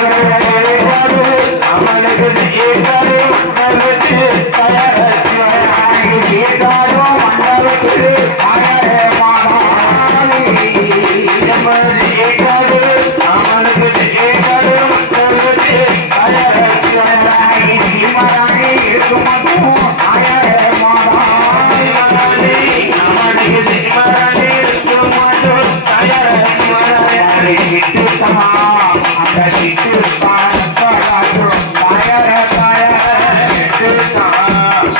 Gracias.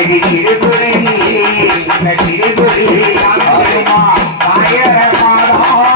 பாழம் முனைந்து தாயார தாயார